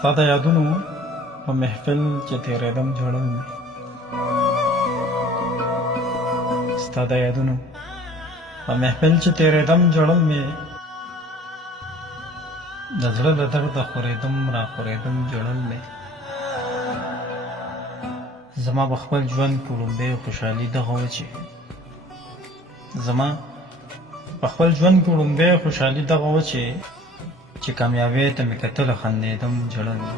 ستا د یادونو په محفل چې تېرېدم ژړل مې، ستا د یادونو په محفل چې تېرېدم ژړل مې، د زړه له درده خورېدم را خورېدم ژړل مې. زما په خپل ژوند کې وړومبۍ خوشحالي دغه وه زما په خپل ژوند کې وړومبۍ خوشحالي دغه وه چې کامیابۍ ته مې کتله خندېدم ژړل مې.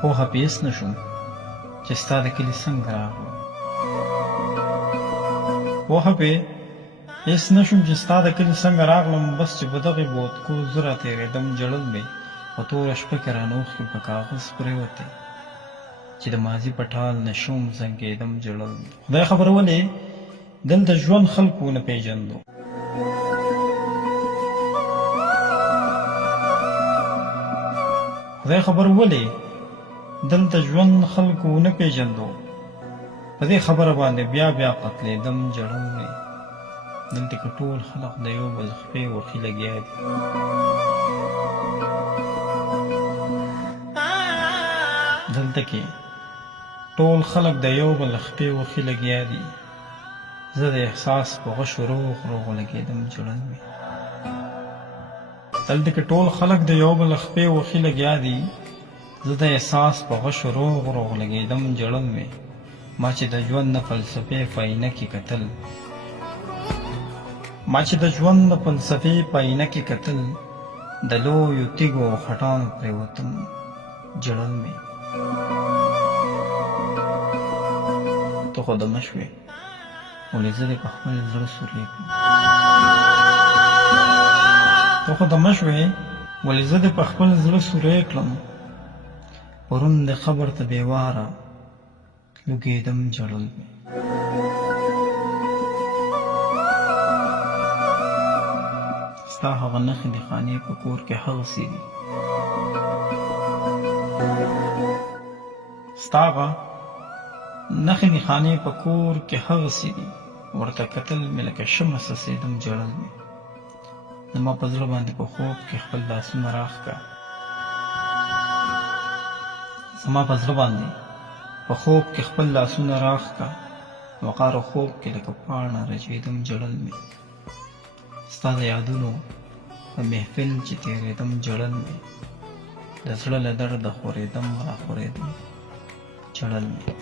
پوهه پې هېڅ نه شوم چې ستا د کلي څنګه راغلم، پوهه پې هېڅ نه شوم چې ستا د کلي څنګه راغلم. بس چې په دغې بوتکو زه را تېرېدم ژړل مې. په توره شپه کې رانوښکې په کاغذ پرېوتې چې د ماضي په ټال نه شوم زنګېدم ژړل مې. خدای خبر ولې دلته ژوند خلکو ونه پېژندو، خدای خبر ولې دلته ژوند خلکو ونه پېژندو. په دې خبره باندې بیا بیا قتلېدم ژړل مې. دلته کې ټول خلق د یو بل خپې وښي لګیا دي، دلته کې ټول خلق د یو بل خپې وښي لګیا دي. زه د احساس په غشو روغ روغ لګېدم ژړل مې. دلته کې ټول خلق د یو بل خپې وښي لګیا دي. زه د احساس په غشو روغ روغ لګېدم ژړل مې. ما چې د ژوند د فلسفې په آینه کې کتل، ما چې د ژوند د فلسفې په آینه کې کتل، د لویو تیږو او خټانو پرېوتم ژړل مې. ته خو دمه شوې ولې زه دې په خپل زړه سورلې کړم، ته خو دمه شوې ولې زه دې په خپل زړه سورې کړم. پرون د قبر ته بېواره لوګېدم ژړل مې. ستا هغه نښې د خانې په کور کې هغسې دي، ستا هغه نښې د خانې په کور کې هغسې دي. ورته کتل مې لکه شمعه څڅېدم ژړل مې. زما په زړه باندې په خوب کې خپل لاسونه راښکه، زما په زړه باندې په خوب کې خپل لاسونه راښکه. وقار خوب کې لکه پاڼه رژېدم ژړل مې. ستا د یادونو په محفل چې تېرېدم ژړل مې. د زړه له درده خورېدم را خورېدم ژړل مې.